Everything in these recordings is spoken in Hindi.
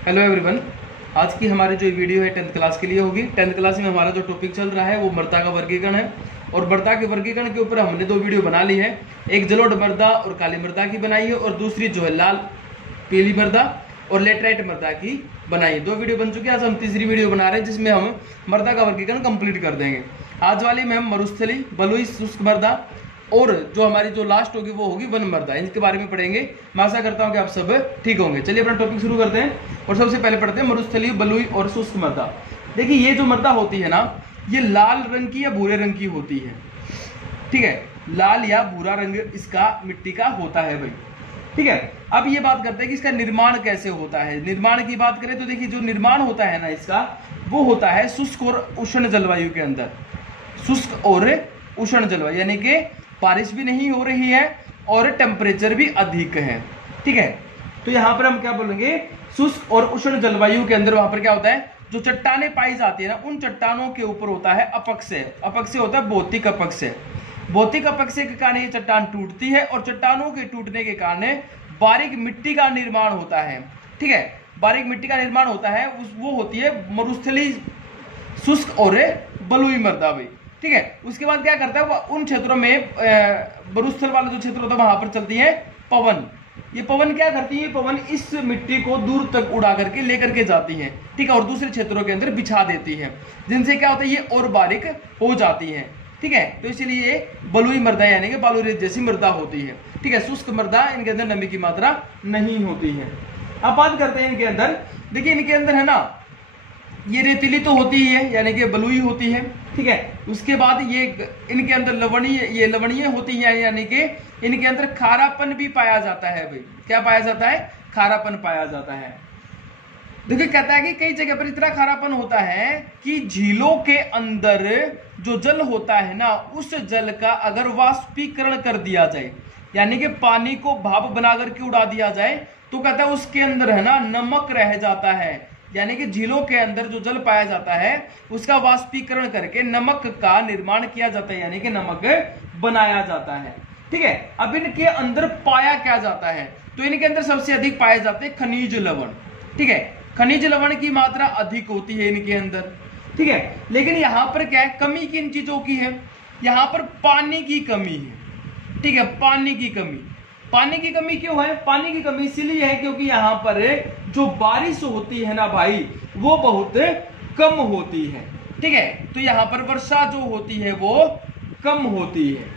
Hello everyone. आज की हमारी जो वीडियो है 10th क्लास के लिए होगी। 10th क्लास में हमारा जो टॉपिक चल रहा है वो मृदा का वर्गीकरण है और मृदा के वर्गीकरण के ऊपर हमने दो वीडियो बना ली है। एक जलोढ़ मृदा और काली मृदा की बनाई है और दूसरी जो है लाल पीली मृदा और लेटराइट मृदा की बनाई है। दो वीडियो बन चुकी है। आज हम तीसरी वीडियो बना रहे हैं जिसमें हम मृदा का वर्गीकरण कंप्लीट कर देंगे। आज वाली में हम मरुस्थली, बलुई, शुष्क मृदा और जो हमारी जो लास्ट होगी वो होगी वन मृदा, इनके बारे में पढ़ेंगे। मैं आशा करता हूं कि आप सब ठीक होंगे। चलिए अपना टॉपिक शुरू करते हैं और सबसे पहले पढ़ते हैं मरुस्थली, बलुई और शुष्क मृदा। देखिए ये जो मृदा होती है ना, ये लाल रंग की या भूरे रंग की होती है। ठीक है, लाल या भूरा रंग इसका मिट्टी का होता है भाई। ठीक है, अब ये बात करते हैं कि इसका निर्माण कैसे होता है। निर्माण की बात करें तो देखिए जो निर्माण होता है ना इसका, वो होता है शुष्क और उष्ण जलवायु के अंदर। शुष्क और उष्ण जलवायु यानी कि बारिश भी नहीं हो रही है और टेम्परेचर भी अधिक है। ठीक है, तो यहां पर हम क्या बोलेंगे, शुष्क और उष्ण जलवायु के अंदर वहां पर क्या होता है, जो चट्टानें पाई जाती है ना, उन चट्टानों के ऊपर होता है अपक्षय। अपक्षय होता है भौतिक अपक्षय। भौतिक अपक्षय के कारण ये चट्टान टूटती है और चट्टानों के टूटने के कारण बारीक मिट्टी का निर्माण होता है। ठीक है, बारीक मिट्टी का निर्माण होता है, वो होती है मरुस्थली, शुष्क और बलुई मृदा भी। ठीक है, उसके बाद क्या करता है वो उन क्षेत्रों में मरुस्थल वाला जो क्षेत्र होता है वहां पर चलती है पवन। ये पवन क्या करती है, पवन इस मिट्टी को दूर तक उड़ा करके लेकर के जाती है। ठीक है, और दूसरे क्षेत्रों के अंदर बिछा देती है, जिनसे क्या होता है ये और बारीक हो जाती है। ठीक है, तो इसलिए ये बलुई मृदा यानी कि बालू रेत जैसी मृदा होती है। ठीक है, शुष्क मृदा, इनके अंदर नमी की मात्रा नहीं होती है। अब बात करते हैं इनके अंदर। देखिए इनके अंदर है ना, ये रेतीली तो होती ही है यानी कि बलुई होती है। ठीक है, उसके बाद ये इनके अंदर लवणीय, ये लवणीय होती है यानी कि इनके अंदर खारापन भी पाया जाता है भाई। क्या पाया जाता है, खारापन पाया जाता है। देखिए कहता है कि कई जगह पर इतना खारापन होता है कि झीलों के अंदर जो जल होता है ना, उस जल का अगर वाष्पीकरण कर दिया जाए यानी कि पानी को भाप बना करके उड़ा दिया जाए तो कहता है उसके अंदर है ना नमक रह जाता है। यानी कि झीलों के अंदर जो जल पाया जाता है उसका वाष्पीकरण करके नमक का निर्माण किया जाता है यानी कि नमक बनाया जाता है। ठीक है, अब इनके अंदर पाया क्या जाता है, तो इनके अंदर सबसे अधिक पाए जाते हैं खनिज लवण। ठीक है, खनिज लवण की मात्रा अधिक होती है इनके अंदर। ठीक है, लेकिन यहां पर क्या है, कमी किन चीजों की है, यहां पर पानी की कमी है। ठीक है, पानी की कमी। पानी की कमी क्यों है, पानी की कमी इसलिए है क्योंकि यहां पर जो बारिश होती है ना भाई, वो बहुत कम होती है। ठीक है, तो यहां पर वर्षा जो होती है वो कम होती है।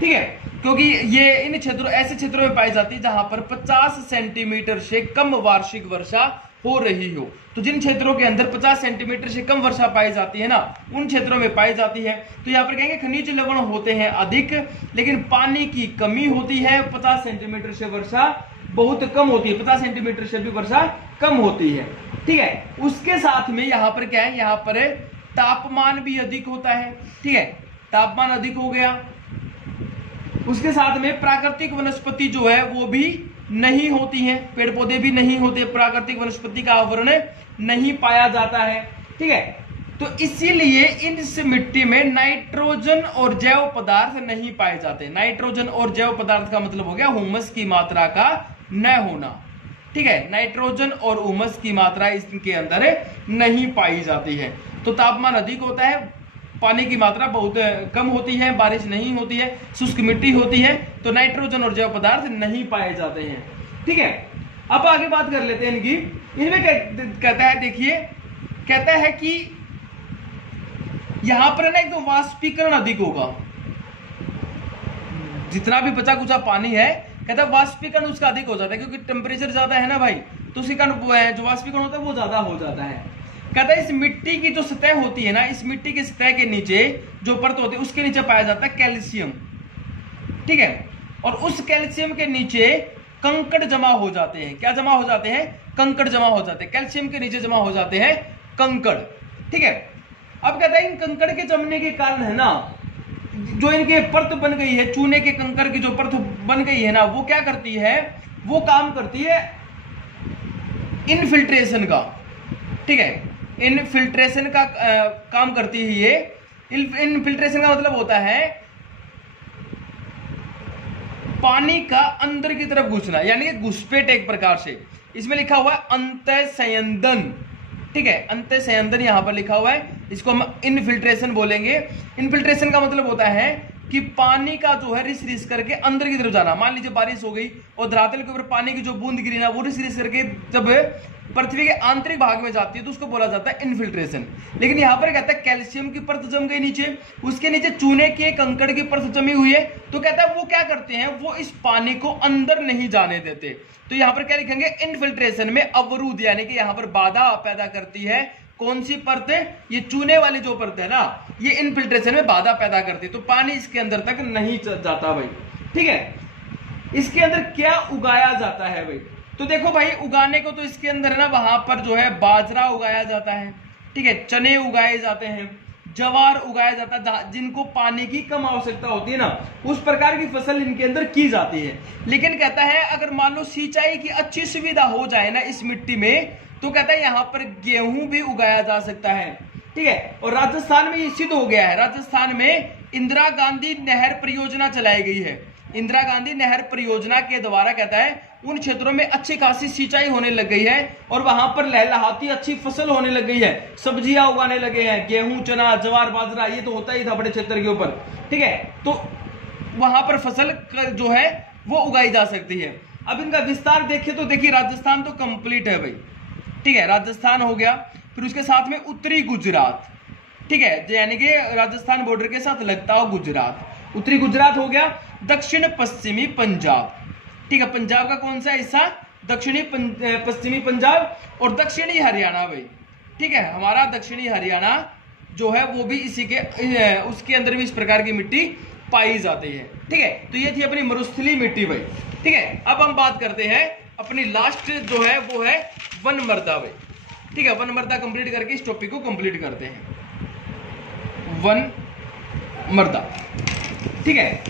ठीक है, क्योंकि ये इन क्षेत्रों, ऐसे क्षेत्रों में पाई जाती है जहां पर 50 सेंटीमीटर से कम वार्षिक वर्षा हो रही हो। तो जिन क्षेत्रों के अंदर 50 सेंटीमीटर से कम वर्षा पाई जाती है ना, उन क्षेत्रों में पाई जाती है। तो यहाँ पर कहेंगे खनिज लवण होते हैं अधिक, लेकिन पानी की कमी होती है। 50 सेंटीमीटर से वर्षा बहुत कम होती है, 50 सेंटीमीटर से भी वर्षा कम होती है। ठीक है, उसके साथ में यहाँ पर क्या है, यहाँ पर तापमान भी अधिक होता है। ठीक है, तापमान अधिक हो गया। उसके साथ में प्राकृतिक वनस्पति जो है वो भी नहीं होती है, पेड़ पौधे भी नहीं होते, प्राकृतिक वनस्पति का आवरण नहीं पाया जाता है। ठीक है, तो इसीलिए इस मिट्टी में नाइट्रोजन और जैव पदार्थ नहीं पाए जाते। नाइट्रोजन और जैव पदार्थ का मतलब हो गया हुमस की मात्रा का न होना। ठीक है, नाइट्रोजन और हुमस की मात्रा इसके अंदर नहीं पाई जाती है। तो तापमान अधिक होता है, पानी की मात्रा बहुत कम होती है, बारिश नहीं होती है, शुष्क मिट्टी होती है, तो नाइट्रोजन और जैव पदार्थ नहीं पाए जाते हैं। ठीक है, अब आगे बात कर लेते हैं इनकी। इनमें कहता है, देखिए कहता है कि यहां पर ना एकदम वाष्पीकरण अधिक होगा। जितना भी बचा कुचा पानी है, कहता है वाष्पीकरण उसका अधिक हो जाता है क्योंकि टेम्परेचर ज्यादा है ना भाई, तो उसी कारण जो वाष्पीकरण होता है वो ज्यादा हो जाता है। कहता है इस मिट्टी की जो सतह होती है ना, इस मिट्टी की सतह के नीचे जो परत होती है उसके नीचे पाया जाता है कैल्शियम। ठीक है, और उस कैल्शियम के नीचे कंकड़ जमा हो जाते हैं। क्या जमा हो जाते हैं, कंकड़ जमा हो जाते हैं। कैल्शियम के नीचे जमा हो जाते हैं कंकड़। ठीक है, अब कहता है इन कंकड़ के जमने के कारण है ना, जो इनके परत बन गई है, चूने के कंकड़ की जो परत बन गई है ना, वो क्या करती है, वो काम करती है इनफिल्ट्रेशन का। ठीक है, इनफिल्ट्रेशन का काम करती है ये। इनफिल्ट्रेशन का मतलब होता है पानी का अंदर की तरफ घुसना, यानी कि घुसपेट एक प्रकार से। इसमें लिखा हुआ है अंतःस्यंदन, ठीक है, अंतःस्यंदन यहां पर लिखा हुआ है, इसको हम इनफिल्ट्रेशन बोलेंगे। इनफिल्ट्रेशन का मतलब होता है कि पानी का जो है रिस रिस करके अंदर की तरफ जाना। मान लीजिए बारिश हो गई और धरातल के ऊपर पानी की जो बूंद गिरी ना, वो रिस रिस करके जब पृथ्वी के आंतरिक भाग में जाती है तो उसको बोला जाता है इनफिल्ट्रेशन। लेकिन यहां पर कहता है कैल्शियम की परत जम गई नीचे, उसके नीचे चूने के कंकड़ की परत जमी हुई है, तो कहता है वो क्या करते हैं, वो इस पानी को अंदर नहीं जाने देते। तो यहां पर क्या लिखेंगे, इनफिल्ट्रेशन में अवरुद्ध, यानी कि यहां पर बाधा पैदा करती है कौन सी परत, ये चूने वाली जो परत है ना, ये इनफिल्ट्रेशन में बाधा पैदा करती है, तो पानी इसके अंदर तक नहीं जाता भाई। ठीक है, इसके अंदर क्या उगाया जाता है भाई, तो देखो भाई उगाने को तो इसके अंदर है ना, वहां पर जो है बाजरा उगाया जाता है, ठीक है, चने उगाए जाते हैं, ज्वार उगाया जाता है, जिनको पानी की कम आवश्यकता होती है ना, उस प्रकार की फसल इनके अंदर की जाती है। लेकिन कहता है अगर मान लो सिंचाई की अच्छी सुविधा हो जाए ना इस मिट्टी में, तो कहता है यहां पर गेहूं भी उगाया जा सकता है। ठीक है, और राजस्थान में ये सिद्ध हो गया है, राजस्थान में इंदिरा गांधी नहर परियोजना चलाई गई है। इंदिरा गांधी नहर परियोजना के द्वारा कहता है उन क्षेत्रों में अच्छी खासी सिंचाई होने लग गई है और वहां पर लहलहाती अच्छी फसल होने लग गई है, सब्जियां उगाने लगे हैं, गेहूं, चना, ज्वार, बाजरा, ये तो होता ही था बड़े क्षेत्र के ऊपर। ठीक है, तो वहां पर फसल जो है वो उगाई जा सकती है। अब इनका विस्तार देखें तो देखिए राजस्थान तो कंप्लीट है भाई, ठीक है, राजस्थान हो गया, फिर उसके साथ में उत्तरी गुजरात, ठीक है, यानी कि राजस्थान बॉर्डर के साथ लगता हो गुजरात, उत्तरी गुजरात हो गया, दक्षिण पश्चिमी पंजाब, ठीक है, पंजाब का कौन सा हिस्सा, दक्षिणी पश्चिमी पंजाब और दक्षिणी हरियाणा भाई। ठीक है, हमारा दक्षिणी हरियाणा जो है वो भी इसी के उसके अंदर भी इस प्रकार की मिट्टी पाई जाती है। ठीक है, तो ये थी अपनी मरुस्थली मिट्टी भाई। ठीक है, अब हम बात करते हैं अपनी लास्ट जो है वो है वन मृदा भाई। ठीक है, वन मृदा कंप्लीट करके इस टॉपिक को कंप्लीट करते हैं, वन मृदा। ठीक है,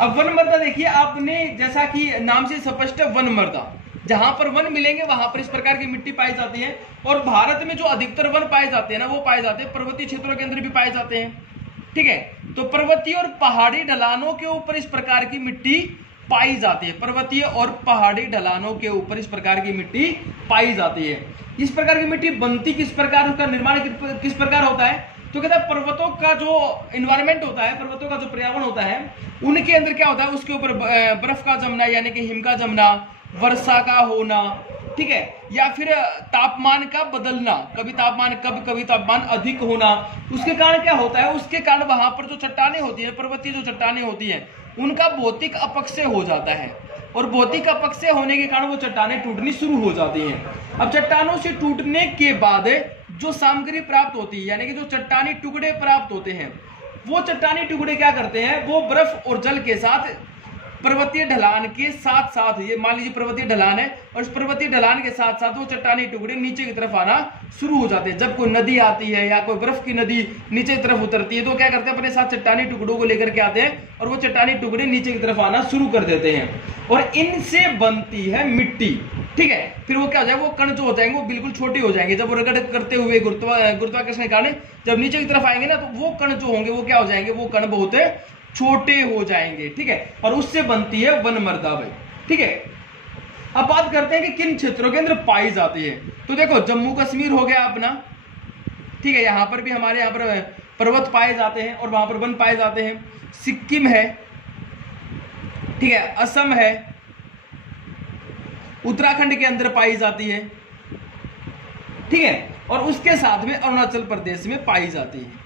अब वन मृदा देखिए आपने, जैसा कि नाम से स्पष्ट है वन मृदा, जहां पर वन मिलेंगे वहां पर इस प्रकार की मिट्टी पाई जाती है। और भारत में जो अधिकतर वन पाए जाते हैं ना, वो पाए जाते हैं पर्वतीय क्षेत्रों के अंदर भी पाए जाते हैं। ठीक है, तो पर्वतीय और पहाड़ी ढलानों के ऊपर इस प्रकार की मिट्टी पाई जाती है, पर्वतीय और पहाड़ी ढलानों के ऊपर इस प्रकार की मिट्टी पाई जाती है। इस प्रकार की मिट्टी बनती किस प्रकार, उसका निर्माण किस प्रकार होता है, तो कहता है पर्वतों का जो इन्वायरमेंट होता है, पर्वतों का जो पर्यावरण होता है, उनके अंदर क्या होता है, उसके ऊपर बर्फ का जमना, यानी कि हिम का जमना, वर्षा का होना, ठीक है, या फिर तापमान का बदलना, कभी तापमान अधिक होना, उसके कारण क्या होता है, उसके कारण वहां पर जो चट्टानें होती है, पर्वतीय जो चट्टानें होती है, उनका भौतिक अपक्षय हो जाता है, और भौतिक अपक्षय होने के कारण वो चट्टानें टूटनी शुरू हो जाती हैं। अब चट्टानों से टूटने के बाद जो सामग्री प्राप्त होती है, यानी कि जो चट्टानी टुकड़े प्राप्त होते हैं, वो चट्टानी टुकड़े क्या करते हैं, वो बर्फ और जल के साथ पर्वतीय ढलान के साथ साथ, ये मान लीजिए पर्वतीय ढलान है और इस पर्वतीय ढलान के साथ साथ वो चट्टानी टुकड़े नीचे की तरफ आना शुरू हो जाते हैं। जब कोई नदी आती है या कोई बर्फ की नदी नीचे की तरफ उतरती है, तो क्या करते हैं, अपने साथ चट्टानी टुकड़ों को लेकर के आते हैं और वो चट्टानी टुकड़े नीचे की तरफ आना शुरू कर देते हैं और इनसे बनती है मिट्टी। ठीक है, फिर वो क्या हो जाएगा, वो कण जो हो जाएंगे वो बिल्कुल छोटे हो जाएंगे, जब वो रगड़ करते हुए गुरुत्वाकर्षण के कारण जब नीचे की तरफ आएंगे ना, तो वो कण जो होंगे वो क्या हो जाएंगे, वो कण बहुत छोटे हो जाएंगे। ठीक है, और उससे बनती है वन मृदा भाई। ठीक है, अब बात करते हैं कि किन क्षेत्रों के अंदर पाई जाती है, तो देखो जम्मू कश्मीर हो गया अपना, ठीक है, यहां पर भी हमारे यहाँ पर पर्वत पाए जाते हैं और वहां पर वन पाए जाते हैं। सिक्किम है, ठीक है, असम है, उत्तराखंड के अंदर पाई जाती है, ठीक है, और उसके साथ में अरुणाचल प्रदेश में पाई जाती है।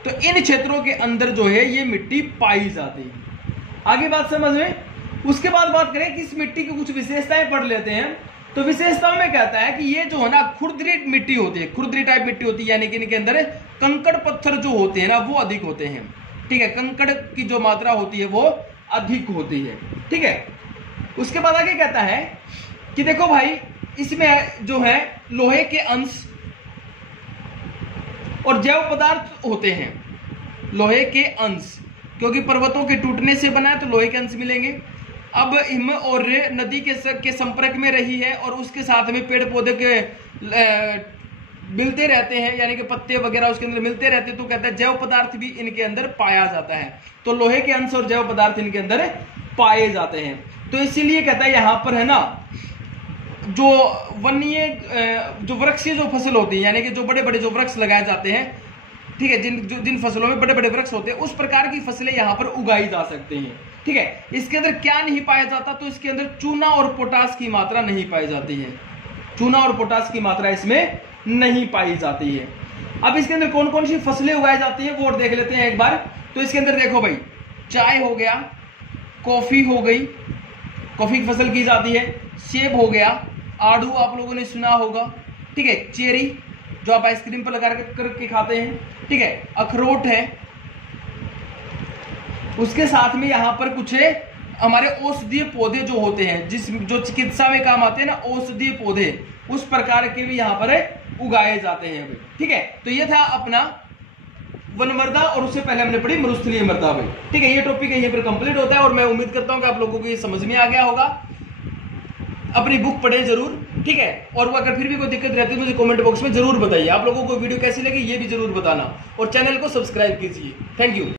तो इन क्षेत्रों के अंदर जो है ये मिट्टी पाई जाती है। आगे बात समझ में, उसके बाद बात करें कि इस मिट्टी की कुछ विशेषताएं पढ़ लेते हैं। तो विशेषताओं में कहता है कि ये जो है ना खुरदरी मिट्टी होती है, खुरदरी टाइप मिट्टी होती है, यानी कि इनके अंदर कंकड़ पत्थर जो होते हैं ना वो अधिक होते हैं। ठीक है, कंकड़ की जो मात्रा होती है वो अधिक होती है। ठीक है, उसके बाद आगे कहता है कि देखो भाई इसमें जो है लोहे के अंश और जैव पदार्थ होते हैं, लोहे के अंश, क्योंकि पर्वतों के टूटने से बना है तो लोहे के अंश मिलेंगे। अब हिम और नदी के संपर्क में रही है और उसके साथ में पेड़ पौधे के मिलते रहते हैं, यानी कि पत्ते वगैरह उसके अंदर मिलते रहते हैं, तो कहता है जैव पदार्थ भी इनके अंदर पाया जाता है। तो लोहे के अंश और जैव पदार्थ इनके अंदर पाए जाते हैं। तो इसीलिए कहता है यहां पर है ना जो वन्य जो वृक्षीय जो फसल होती है, यानी कि जो बड़े बड़े जो वृक्ष लगाए जाते हैं, ठीक है, जिन फसलों में बड़े बड़े वृक्ष होते हैं, उस प्रकार की फसलें यहाँ पर उगाई जा सकती हैं। ठीक है, इसके अंदर क्या नहीं पाया जाता, तो इसके अंदर चूना और पोटास की मात्रा नहीं पाई जाती है। चूना और पोटास की मात्रा इसमें नहीं पाई जाती है। अब इसके अंदर कौन कौन सी फसलें उगाई जाती हैं वो देख लेते हैं एक बार। तो इसके अंदर देखो भाई, चाय हो गया, कॉफी हो गई, कॉफी की फसल की जाती है, सेब हो गया, आड़ू आप लोगों ने सुना होगा, ठीक है, चेरी जो आप आइसक्रीम पर लगा करके खाते हैं, ठीक है, अखरोट है। उसके साथ में यहां पर कुछ हमारे औषधीय पौधे जो होते हैं, जो चिकित्सा में काम आते हैं ना, औषधीय पौधे, उस प्रकार के भी यहां पर उगाए जाते हैं। ठीक है, तो ये था अपना वन मृदा, और उससे पहले हमने पढ़ी मरुस्थलीय मृदा भाई। ठीक है, ये टॉपिक यहीं पर कंप्लीट होता है, और मैं उम्मीद करता हूं कि आप लोगों को ये समझ में आ गया होगा। अपनी बुक पढ़े जरूर, ठीक है, और अगर फिर भी कोई दिक्कत रहती है मुझे कमेंट बॉक्स में जरूर बताइए। आप लोगों को वीडियो कैसी लगी ये भी जरूर बताना, और चैनल को सब्सक्राइब कीजिए। Thank you.